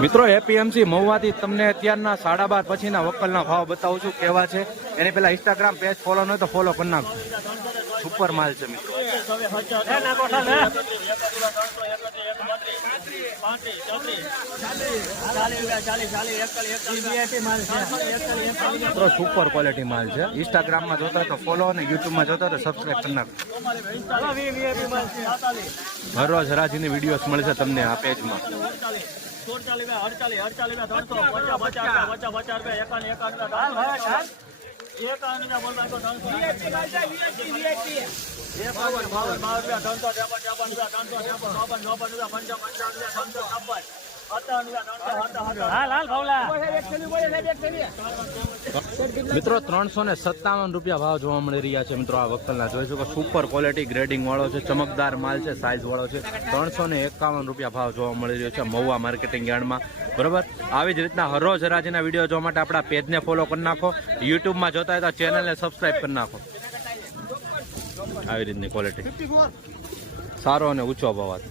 મિત્રો એપીએમસી મહુવાથી તમને અત્યારના 12:30 પછીના વકલના ભાવ બતાવું છું કેવા છે. એની પહેલા ઇન્સ્ટાગ્રામ પેજ ફોલો ન હોય તો ફોલો કરી નાખજો. સુપર માલ છે મિત્રો. મિત્રો સુપર ક્વોલિટી માલ છે. ઇન્સ્ટાગ્રામમાં જોતા હોય તો ફોલો અને યુટ્યુબમાં જોતા હોય તો સબસ્ક્રાઈબ કરી નાખજો. હરરોજ હરાજીની વિડીયોઝ મળશે તમને આ પેજમાં. મિત્રો 357 રૂપિયા ભાવ જોવા મળી રહ્યા છે. મિત્રો આ વકલના જોઈ શકો સુપર ક્વોલિટી ગ્રેડિંગ વાળો છે, ચમકદાર માલ છે, સાઇઝ વાળો છે. 351 રૂપિયા ભાવ જોવા મળી રહ્યો છે મહુવા માર્કેટિંગ યાર્ડમાં. બરોબર, આવી જ રીતના હરરોજ હરાજીના વિડીયો જોવા માટે આપણા પેજને ફોલો કરી નાખો. યુટ્યુબમાં જોતા હોય તો ચેનલને સબસ્ક્રાઈબ કરી નાખો. આવી રીતની ક્વોલિટી સારો અને ઊંચો ભાવ.